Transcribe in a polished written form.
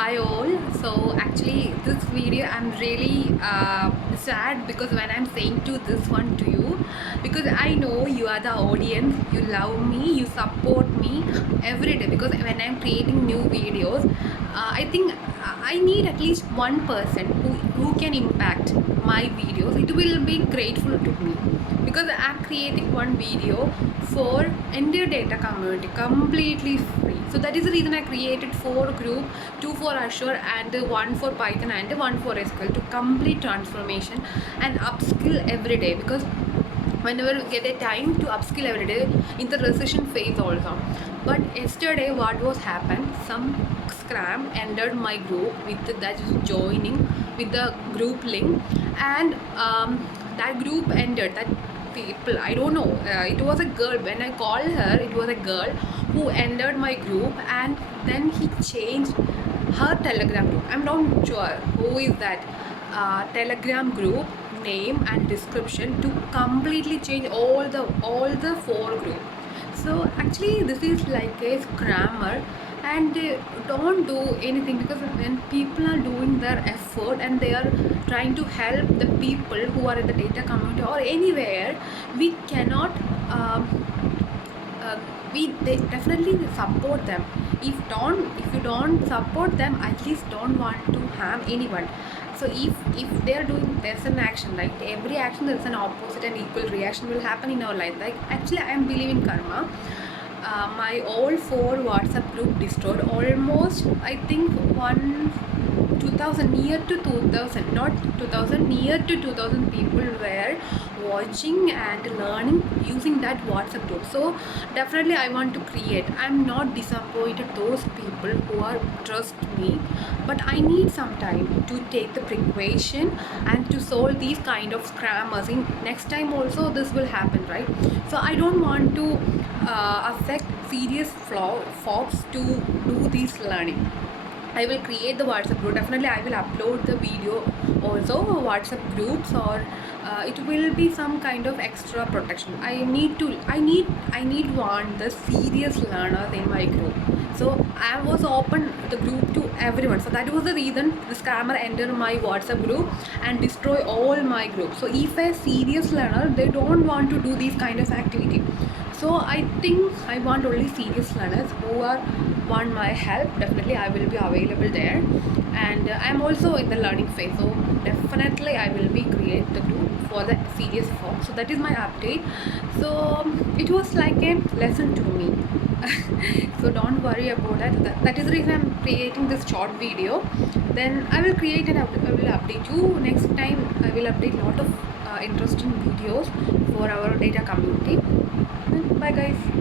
Hi all. So actually this video I'm really sad because when I'm saying to this one to you, because I know you are the audience, you love me, you support me every day, because when I'm creating new videos, I think I need at least one person who can impact my videos. It will be grateful to me because I'm creating one video for entire data community completely free. So that is the reason I created 4 group, 2 for Azure and one for Python and one for SQL to complete transformation and upskill every day, because whenever we get a time to upskill every day in the recession phase also. But yesterday what was happened, some scram entered my group with that is joining with the group link, and that group ended that people, I don't know, it was a girl. When I called her, it was a girl who entered my group, and then he changed her telegram group. I'm not sure who is that telegram group name and description, to completely change all the 4 group. So actually this is like a scammer, and they don't do anything, because when people are doing their effort and they are trying to help the people who are in the data community or anywhere, we cannot uh, we they definitely support them. If you don't support them, at least don't want to harm anyone. So if they are doing, there's an action, right? Every action there's an opposite and equal reaction will happen in our life. Like actually I am believing karma. My all 4 WhatsApp group destroyed almost, I think, 2000, near to 2000, not 2000, near to 2000 people were watching and learning using that WhatsApp group. So definitely I want to create. I'm not disappointed those people who are trust me, but I need some time to take the precaution and to solve these kind of scammers. In next time also this will happen, right? So I don't want to affect serious folks to do this learning. I will create the WhatsApp group. Definitely, I will upload the video also WhatsApp groups, or it will be some kind of extra protection. I need want the serious learners in my group. So I was open the group to everyone. So that was the reason the scammer entered my WhatsApp group and destroy all my groups. So if a serious learner, they don't want to do this kind of activity. So I think I want only serious learners who are want my help. Definitely I will be available there, and I'm also in the learning phase. So definitely I will be create the group for the serious folks. So that is my update. So it was like a lesson to me. So don't worry about that. That is the reason I'm creating this short video. Then I will create and I will update you next time. I will update lot of interesting videos for our data community. Bye guys.